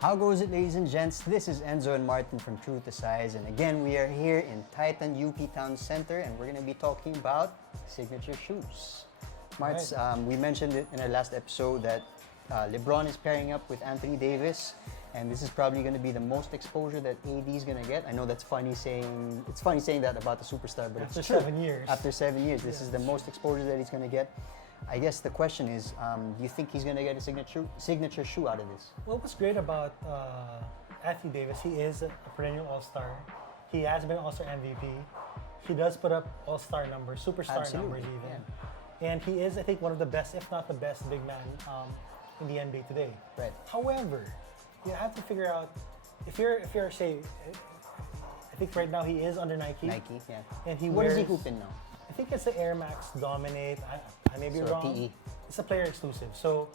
How goes it, ladies and gents? This is Enzo and Martin from True to Size, and again we are here in Titan UP Town Center, and we're going to be talking about signature shoes. Marts, we mentioned it in our last episode that LeBron is pairing up with Anthony Davis, and this is probably going to be the most exposure that AD is going to get. I know that's funny saying that about the superstar, but after it's true. 7 years. After 7 years, this is the most exposure that he's going to get. I guess the question is, do you think he's going to get a signature shoe out of this? Well, what's great about Anthony Davis, he is a perennial All-Star. He has been All-Star MVP. He does put up All-Star numbers, superstar numbers even. Yeah. And he is, I think, one of the best, if not the best, big man in the NBA today. Right. However, you have to figure out if you're say, I think right now he is under Nike. Nike, yeah. And he what wears, is he hooping now? I think it's the Air Max Dominate. I may be So wrong. PE. It's a player exclusive. So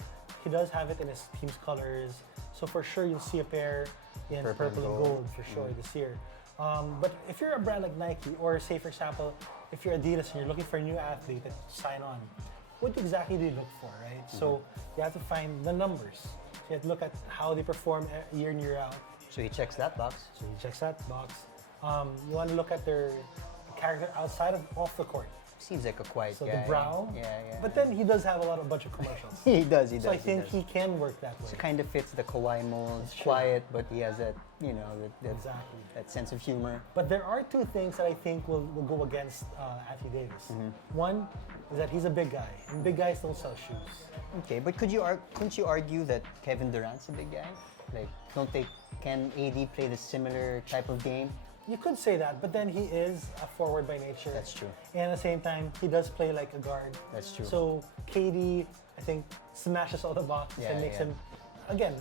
he does have it in his team's colors. So for sure you'll see a pair in purple and gold for sure this year. But if you're a brand like Nike, or say for example, if you're Adidas and you're looking for a new athlete to sign on, what exactly do you look for, right? So you have to find the numbers. So you have to look at how they perform year in, year out. So he checks that box. So he checks that box. You want to look at their character outside of off the court. Seems like a quiet So guy. the brow. Yeah. But then he does have a bunch of commercials. he does. So I think he can work that way. So kind of fits the Kawhi mold. It's true. Quiet, but he has that, Exactly. that sense of humor. But there are two things that I think will go against Anthony Davis. One is that he's a big guy, and big guys don't sell shoes. Okay, but couldn't you argue that Kevin Durant's a big guy? Like, can AD play the similar type of game? You could say that, but then he is a forward by nature. That's true. And at the same time, he does play like a guard. That's true. So KD, I think, smashes all the boxes and makes him, again,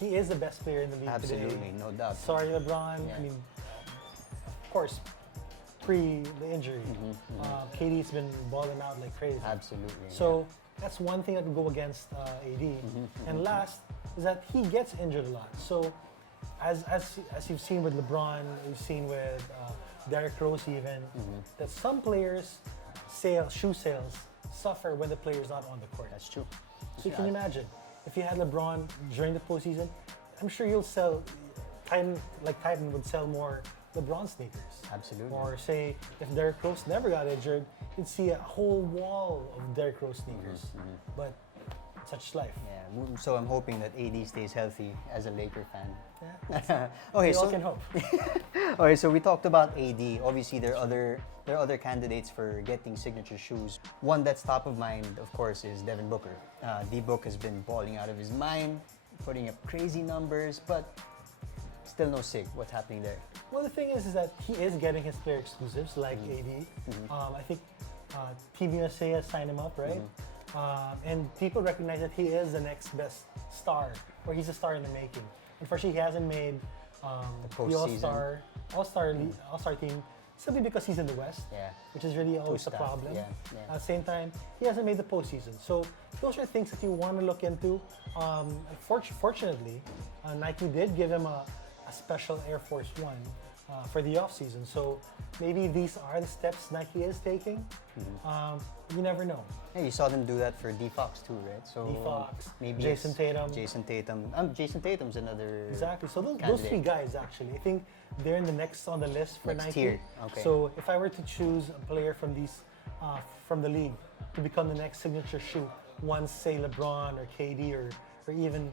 he is the best player in the league today. Absolutely, no doubt. Sorry, LeBron. Yeah. I mean, of course, pre the injury, KD's been balling out like crazy. Absolutely. So that's one thing that would go against AD. And last is that he gets injured a lot. So as you've seen with LeBron, you've seen with Derrick Rose even, that some players' shoe sales suffer when the player's not on the court. That's true. So you can imagine, if you had LeBron during the postseason, I'm sure you'll sell, Titan would sell more LeBron sneakers. Absolutely. Or say, if Derrick Rose never got injured, you'd see a whole wall of Derrick Rose sneakers. But such life. Yeah, so I'm hoping that AD stays healthy as a Laker fan. Yeah, okay, we all can hope. Okay, so we talked about AD. Obviously, there are other candidates for getting signature shoes. One that's top of mind, of course, is Devin Booker. D-Book has been balling out of his mind, putting up crazy numbers, but still no sig. What's happening there? Well, the thing is that he is getting his player exclusives like AD. I think Team USA has signed him up, right? And people recognize that he is the next best star, or he's a star in the making. Unfortunately, he hasn't made the All-Star team simply because he's in the West, which is really always a problem. At the same time, he hasn't made the postseason. So those are things that you want to look into. Fortunately, Nike did give him a special Air Force One for the offseason. So maybe these are the steps Nike is taking. You never know. Yeah, you saw them do that for D-Fox too, right? So D-Fox, maybe Jason Tatum. Jason Tatum's another Exactly. So those three guys actually, I think they're in the next on the list for next Nike. tier. Okay. So if I were to choose a player from these, from the league to become the next signature shoe, once say LeBron or KD or even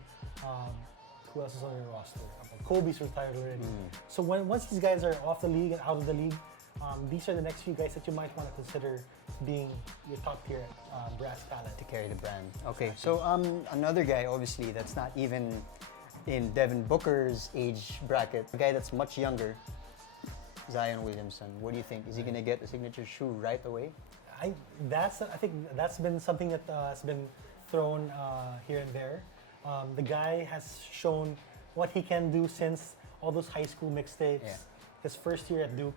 who else is on your roster? Kobe's retired already. So once these guys are off the league and out of the league, these are the next few guys that you might want to consider being your top tier brass talent. To carry the brand. Okay, so another guy, obviously, that's not even in Devin Booker's age bracket, a guy that's much younger, Zion Williamson. What do you think? Is he going to get a signature shoe right away? I think that's been something that has been thrown here and there. The guy has shown what he can do since all those high school mixtapes, his first year at Duke.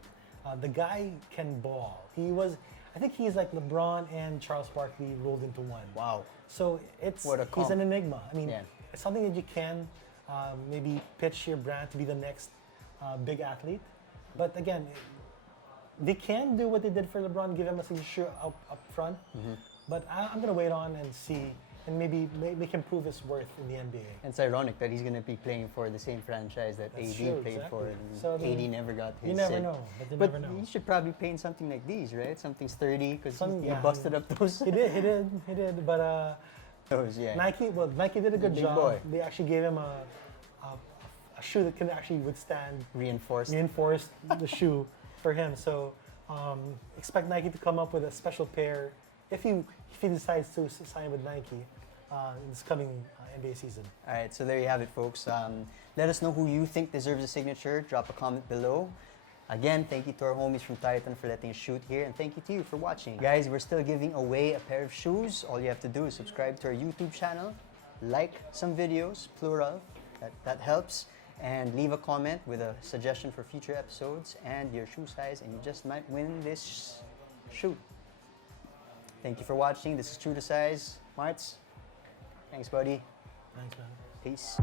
The guy can ball. I think he's like LeBron and Charles Barkley rolled into one. Wow. So he's an enigma. I mean, Yeah. it's something that you can maybe pitch your brand to be the next big athlete. But again, they can do what they did for LeBron, give him a signature up front. But I'm going to wait on and see and maybe make him prove his worth in the NBA. And it's ironic that he's going to be playing for the same franchise that That's AD true, played exactly. for. So AD never got his. You never say. know, but you But never know. he should probably paint something like these, right? Something sturdy, because he Yeah. busted up those. He did. But those, yeah. Nike did a good Big job. boy. They actually gave him a shoe that can actually withstand Reinforced. the shoe for him. So expect Nike to come up with a special pair if he decides to sign with Nike in this coming NBA season. All right, so there you have it, folks. Let us know who you think deserves a signature. Drop a comment below. Again, thank you to our homies from Titan for letting us shoot here, and thank you to you for watching. Guys, we're still giving away a pair of shoes. All you have to do is subscribe to our YouTube channel, like some videos, plural, that helps, and leave a comment with a suggestion for future episodes and your shoe size, and you just might win this shoe. Thank you for watching. This is True to Size. Martz, thanks, buddy. Thanks, man. Peace.